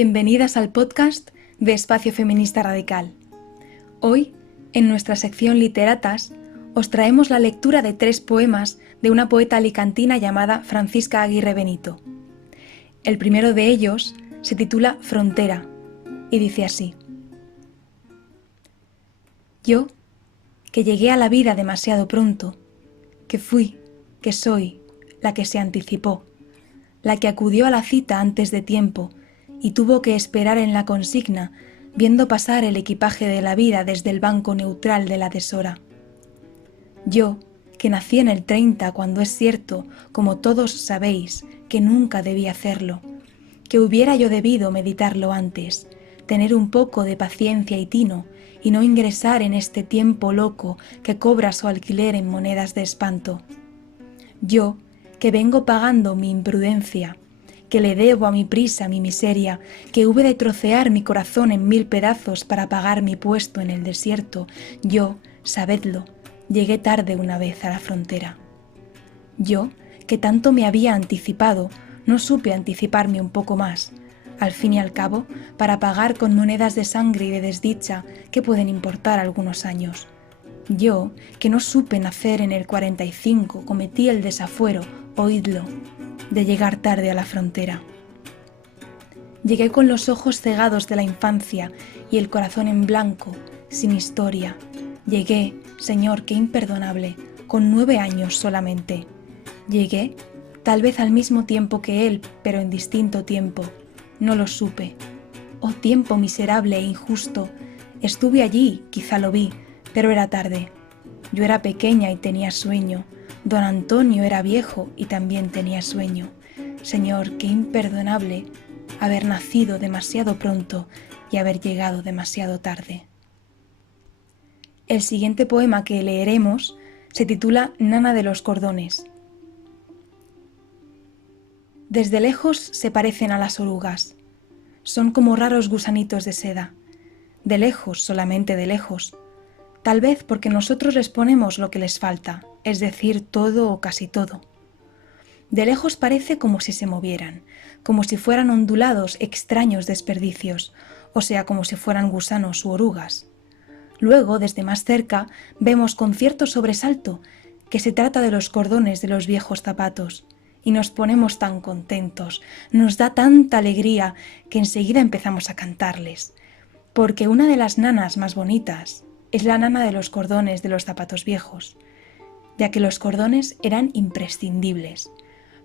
Bienvenidas al podcast de Espacio Feminista Radical. Hoy, en nuestra sección Literatas, os traemos la lectura de 3 poemas de una poeta alicantina llamada Francisca Aguirre Benito. El primero de ellos se titula Frontera y dice así: Yo, que llegué a la vida demasiado pronto, que fui, que soy, la que se anticipó, la que acudió a la cita antes de tiempo y tuvo que esperar en la consigna, viendo pasar el equipaje de la vida desde el banco neutral de la deshora. Yo, que nací en el 30 cuando es cierto, como todos sabéis, que nunca debí hacerlo, que hubiera yo debido meditarlo antes, tener un poco de paciencia y tino, y no ingresar en este tiempo loco que cobra su alquiler en monedas de espanto. Yo, que vengo pagando mi imprudencia, que le debo a mi prisa mi miseria, que hube de trocear mi corazón en 1000 pedazos para pagar mi puesto en el desierto, yo, sabedlo, llegué tarde una vez a la frontera. Yo, que tanto me había anticipado, no supe anticiparme un poco más. Al fin y al cabo, para pagar con monedas de sangre y de desdicha que pueden importar algunos años. Yo, que no supe nacer en el 45, cometí el desafuero, oídlo, de llegar tarde a la frontera. Llegué con los ojos cegados de la infancia y el corazón en blanco, sin historia. Llegué, Señor, qué imperdonable, con 9 años solamente. Llegué, tal vez al mismo tiempo que él, pero en distinto tiempo. No lo supe. Oh tiempo miserable e injusto. Estuve allí, quizá lo vi, pero era tarde. Yo era pequeña y tenía sueño. Don Antonio era viejo y también tenía sueño. Señor, qué imperdonable haber nacido demasiado pronto y haber llegado demasiado tarde. El siguiente poema que leeremos se titula Nana de los cordones. Desde lejos se parecen a las orugas. Son como raros gusanitos de seda. De lejos, solamente de lejos. Tal vez porque nosotros les ponemos lo que les falta, es decir, todo o casi todo. De lejos parece como si se movieran, como si fueran ondulados extraños desperdicios, o sea, como si fueran gusanos u orugas. Luego, desde más cerca, vemos con cierto sobresalto que se trata de los cordones de los viejos zapatos, y nos ponemos tan contentos, nos da tanta alegría que enseguida empezamos a cantarles, porque una de las nanas más bonitas es la nana de los cordones de los zapatos viejos, ya que los cordones eran imprescindibles.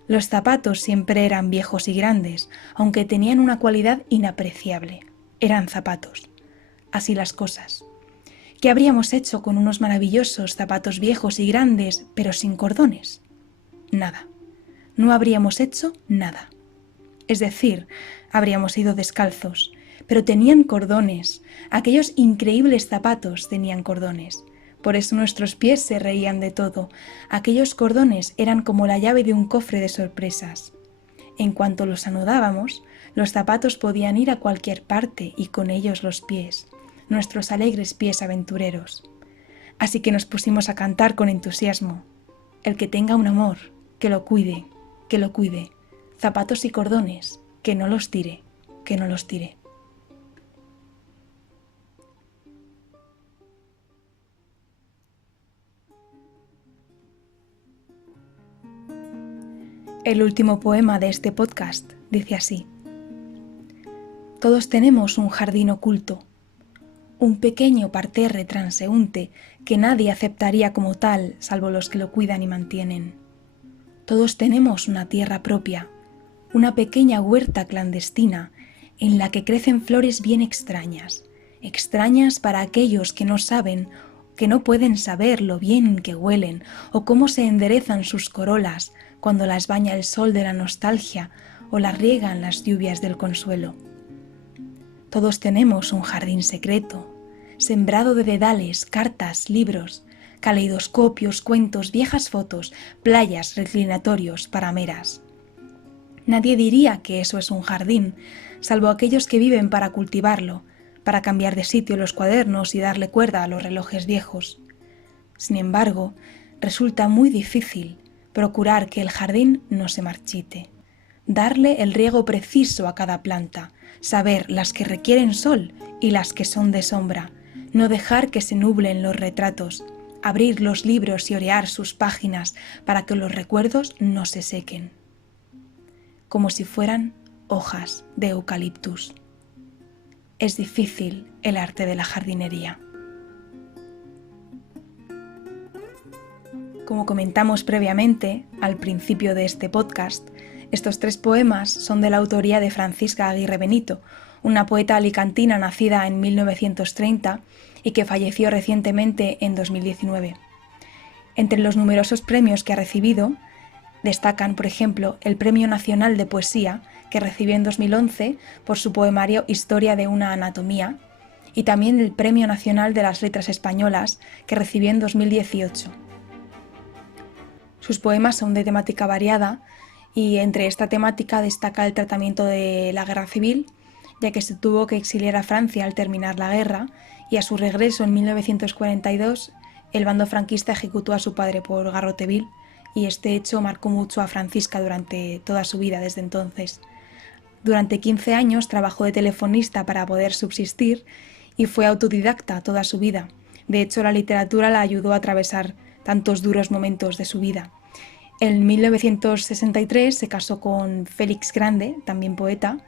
Los zapatos siempre eran viejos y grandes, aunque tenían una cualidad inapreciable. Eran zapatos. Así las cosas. ¿Qué habríamos hecho con unos maravillosos zapatos viejos y grandes, pero sin cordones? Nada. No habríamos hecho nada. Es decir, habríamos ido descalzos, pero tenían cordones. Aquellos increíbles zapatos tenían cordones. Por eso nuestros pies se reían de todo. Aquellos cordones eran como la llave de un cofre de sorpresas. En cuanto los anudábamos, los zapatos podían ir a cualquier parte y con ellos los pies, nuestros alegres pies aventureros. Así que nos pusimos a cantar con entusiasmo. El que tenga un amor, que lo cuide, que lo cuide. Zapatos y cordones, que no los tire, que no los tire. El último poema de este podcast dice así: Todos tenemos un jardín oculto, un pequeño parterre transeúnte que nadie aceptaría como tal salvo los que lo cuidan y mantienen. Todos tenemos una tierra propia, una pequeña huerta clandestina en la que crecen flores bien extrañas, extrañas para aquellos que no saben, que no pueden saber lo bien que huelen o cómo se enderezan sus corolas cuando las baña el sol de la nostalgia o las riegan las lluvias del consuelo. Todos tenemos un jardín secreto, sembrado de dedales, cartas, libros, caleidoscopios, cuentos, viejas fotos, playas, reclinatorios, parameras. Nadie diría que eso es un jardín, salvo aquellos que viven para cultivarlo, para cambiar de sitio los cuadernos y darle cuerda a los relojes viejos. Sin embargo, resulta muy difícil procurar que el jardín no se marchite, darle el riego preciso a cada planta, saber las que requieren sol y las que son de sombra, no dejar que se nublen los retratos, abrir los libros y orear sus páginas para que los recuerdos no se sequen, como si fueran hojas de eucaliptus. Es difícil el arte de la jardinería. Como comentamos previamente, al principio de este podcast, estos 3 poemas son de la autoría de Francisca Aguirre Benito, una poeta alicantina nacida en 1930 y que falleció recientemente en 2019. Entre los numerosos premios que ha recibido, destacan, por ejemplo, el Premio Nacional de Poesía, que recibió en 2011 por su poemario Historia de una anatomía, y también el Premio Nacional de las Letras Españolas, que recibió en 2018. Sus poemas son de temática variada y entre esta temática destaca el tratamiento de la guerra civil, ya que se tuvo que exiliar a Francia al terminar la guerra y a su regreso en 1942 el bando franquista ejecutó a su padre por garrote vil y este hecho marcó mucho a Francisca durante toda su vida desde entonces. Durante 15 años trabajó de telefonista para poder subsistir y fue autodidacta toda su vida. De hecho, la literatura la ayudó a atravesar tantos duros momentos de su vida. En 1963 se casó con Félix Grande, también poeta,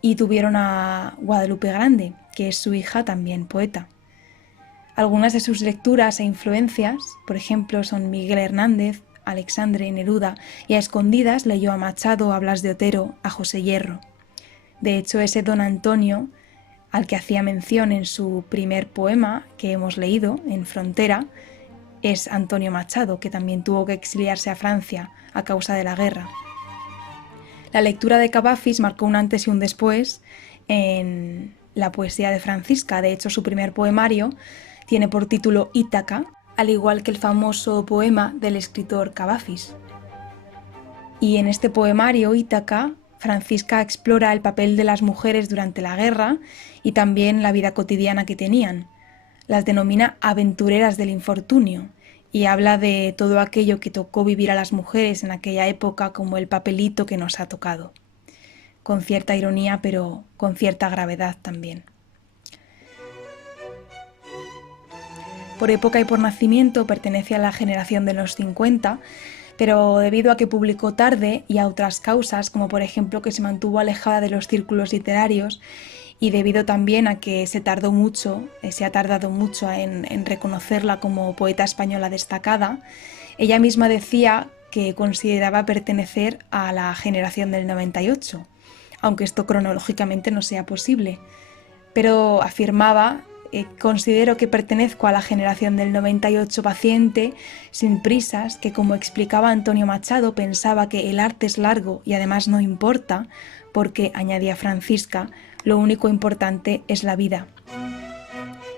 y tuvieron a Guadalupe Grande, que es su hija, también poeta. Algunas de sus lecturas e influencias, por ejemplo, son Miguel Hernández, Alexandre, Neruda, y a escondidas leyó a Machado, a Blas de Otero, a José Hierro. De hecho, ese don Antonio, al que hacía mención en su primer poema que hemos leído, en Frontera, es Antonio Machado, que también tuvo que exiliarse a Francia a causa de la guerra. La lectura de Cavafis marcó un antes y un después en la poesía de Francisca. De hecho, su primer poemario tiene por título Ítaca, al igual que el famoso poema del escritor Cavafis. Y en este poemario, Ítaca, Francisca explora el papel de las mujeres durante la guerra y también la vida cotidiana que tenían. Las denomina aventureras del infortunio y habla de todo aquello que tocó vivir a las mujeres en aquella época como el papelito que nos ha tocado. Con cierta ironía, pero con cierta gravedad también. Por época y por nacimiento pertenece a la generación de los 50, pero debido a que publicó tarde y a otras causas, como por ejemplo que se mantuvo alejada de los círculos literarios, y debido también a que se ha tardado mucho en reconocerla como poeta española destacada, ella misma decía que consideraba pertenecer a la generación del 98, aunque esto cronológicamente no sea posible, pero afirmaba: considero que pertenezco a la generación del 98 paciente, sin prisas, que como explicaba Antonio Machado pensaba que el arte es largo y además no importa, porque, añadía Francisca, lo único importante es la vida.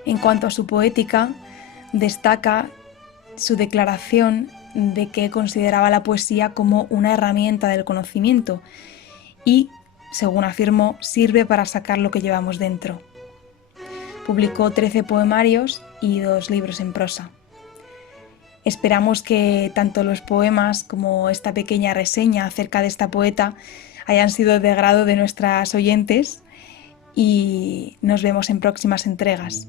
En cuanto a su poética, destaca su declaración de que consideraba la poesía como una herramienta del conocimiento y, según afirmó, sirve para sacar lo que llevamos dentro. Publicó 13 poemarios y 2 libros en prosa. Esperamos que tanto los poemas como esta pequeña reseña acerca de esta poeta hayan sido de agrado de nuestras oyentes y nos vemos en próximas entregas.